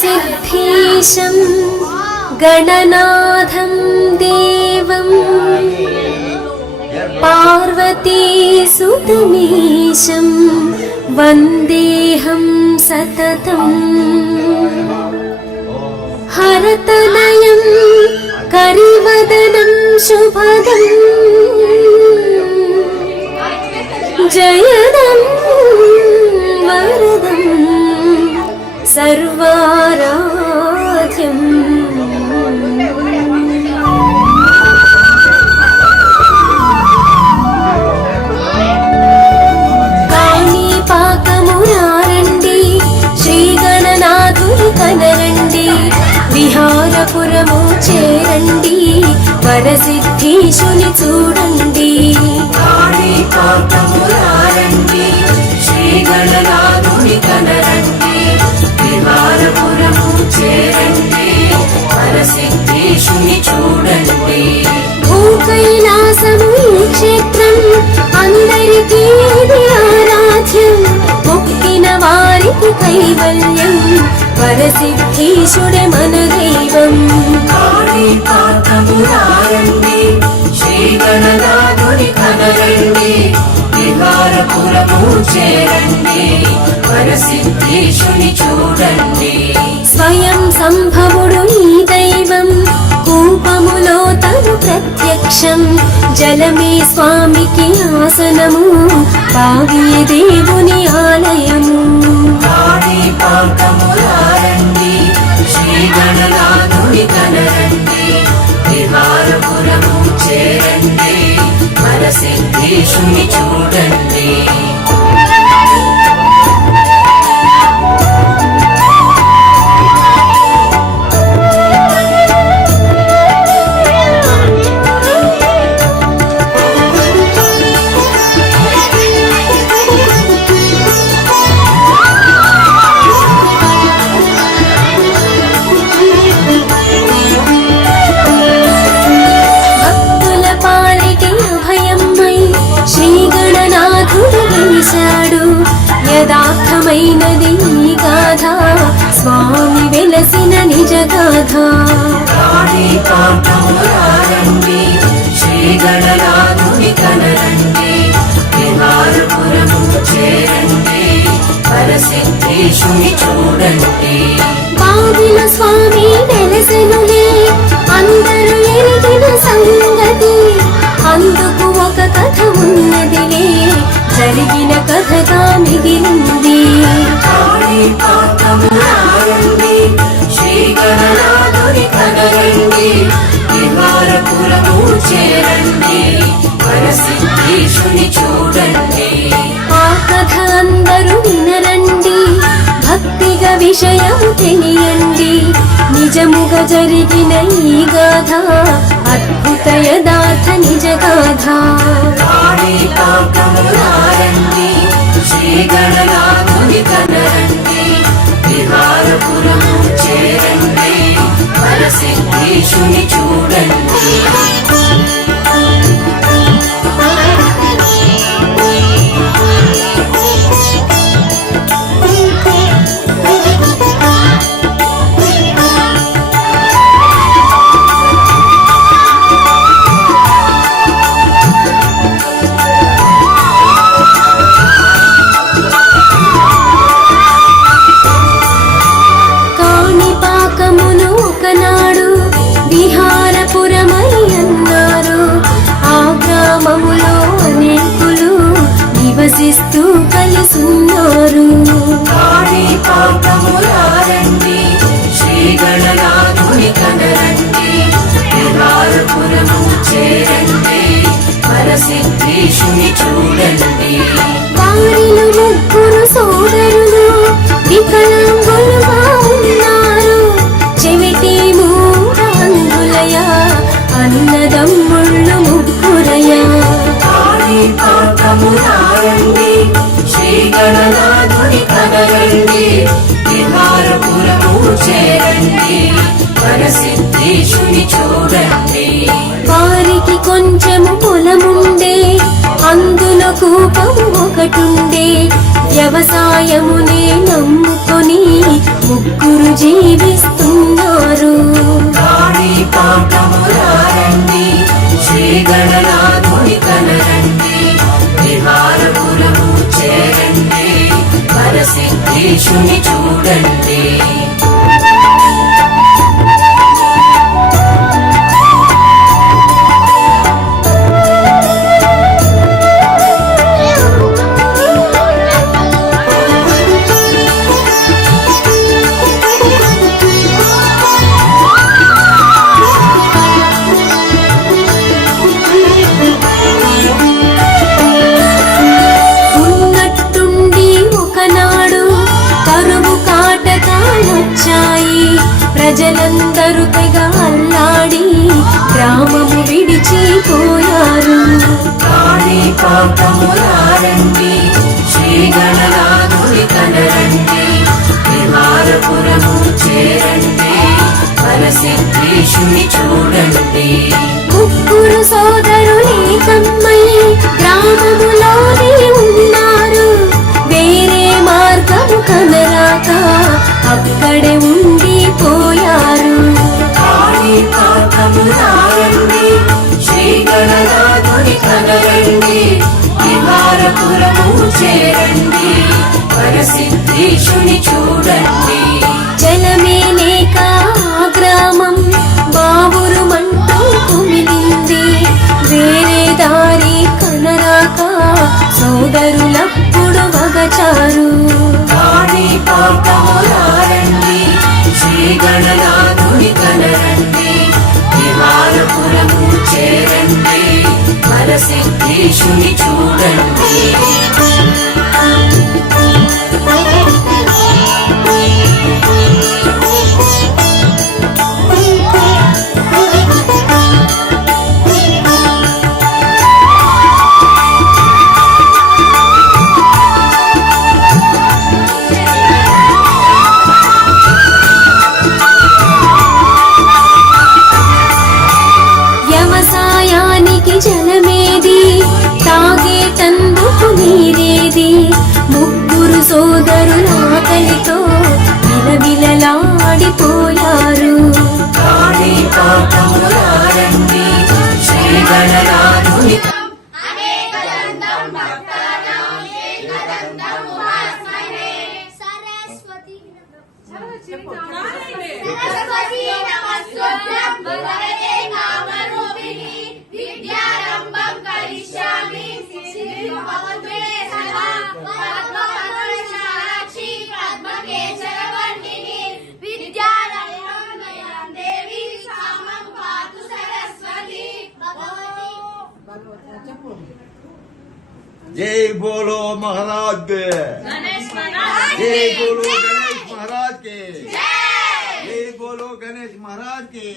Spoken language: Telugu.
परसिद्धीशं गणनाथं देवं पार्वतीसुतमीशं वन्देऽहं सततम् हरतनयं करिवदनं शुभदं जयदं वरदं सर्वाराध्यम् కాణిపాకమురారండి శ్రీగణనాథుని కనరండి విహారపురము చేరండి వరసిద్ధీశుని చూడండి కాణిపాకమురారండి శ్రీగణనాథుని కనరండి విహారపురము చేరండి వరసిద్ధీశుని చూడండి భూకైలాసము ఈ క్షేత్రం అందరికీ ఆరాధ్యం మొక్కిన వారికి కైవల్యం వరసిద్ధీశుడే మన దైవం కాణిపాకమురారండి శ్రీగణనాథుని కనరండి విహారపురము చేరండి వరసిద్ధీశుని చూడండి స్వయం సంభవుడు ఈ దైవం కూపములో తను ప్రత్యక్షం జలమే స్వామికి ఆసనము బావియే దేవుని ఆలయము కాణిపాకమురారండి శ్రీగణనాథుని కనరండి విహారపురము చేరండి వరసిద్ధీశుని చూడండి యథార్థమైనది ఈ గాథ స్వామి వెలసిన నిజ గాథ కాణిపాకమురారండి శ్రీగణనాథుని కనరండి విహారపురము చేరండి వరసిద్ధీశుని చూడండి బావిల స్వామి వెలసెనులే అందరూ ఎరిగిన సంగతి అందుకు ఒక కథ ఉన్నదిలే జరిగిన కథగా మిగిలింది కాణిపాకమురారండి శ్రీగణనాథుని కనరండి విహారపురము చేరండి వరసిద్ధీశుని చూడండి ఆ కథ అందరూ వినరండి భక్తిగా విషయము తెలియండి నిజముగా జరిగిన ఈ గాథ అద్భుత యథార్థ నిజ గాథ కాణిపాకమురారండి శ్రీగణనాథుని కనరండి విహారపురము చేరండి వరసిద్ధీశుని చూడండి నివసిస్తూ కలిసున్నారు కాణిపాకమురారండి శ్రీగణనాథుని కనరండి విహారపురము చేరండి వరసిద్ధీశుని చూడండి వారిలో ముగ్గురు సోదరులు వికలాంగులుగా ఉన్నారు చెవిటి మూఢ అందులయ అన్నదమ్ముళ్ళు ముగ్గురయ కాణిపాకమురారండి శ్రీగణనాథుని కనరండి విహారపురము చేరండి వరసిద్ధీశుని చూడండి వారి ఊరికి కొంచెము పొలముండే, అందులో కూపము ఒకటుండే. వ్యవసాయమునే నమ్ముకొని ముగ్గురు జీవిస్తున్నారు. కాణిపాకమురారండి, శ్రీ గణనాథుని కనరండి. విహారపురము చేరండి, వరసిద్ధేశుని చూడండి. ఉన్నట్టుండి ఒకనాడు కరువు కాటకాలొచ్చాయి. ప్రజలందరూ తెగ అల్లాడి గ్రామము విడిచిపోయారు. కాణిపాకమురారండి, శ్రీ గణనాథుని కనరండి. విహారపురము చేరండి, వరసిద్ధేశుని చూడండి. ముగ్గురు సోదరులే కమ్మై గ్రామములోనే ఉన్నారు. వేరే మార్గము కనరాక అక్కడే ఉండిపోయారు. కాణిపాకమురారండి, శ్రీ గణనాథుని కనరండి. విహారపురము చేరండి, వరసిద్ధేశుని చూడండి. జలమే లేక ఆ గ్రామం బావురుమంటూ కుమిలింది. వేరే దారి కనరాక సోదరులప్పుడు వగచారు. కాణిపాకమురారండి, శ్రీ గణనాథుని కనరండి. విహారపురము చేరండి, వరసిద్ధేశుని చూడండి. వ్యవసాయానికి జలమేది, తాగేటందుకు నీరేది. ముగ్గురు సోదరుల ఆకలితో విలవిలలాడిపోయారు. కాణిపాకమురారండి, శ్రీ గణనాథుని सरस्वती नमस्तुभ्यं वरदे कामरूपिणी विद्यारम्भं करिष्यामि सिद्धिर्भवतु मे सदा पद्मपत्रसाक्षी पद्मकेशरवर्णिनी विद्यारम्भं देवी सामं पातु सरस्वती भगवती। जय बोलो महाराज के, जय बोलो गणेश महाराज के, जय बोलो गणेश महाराज के।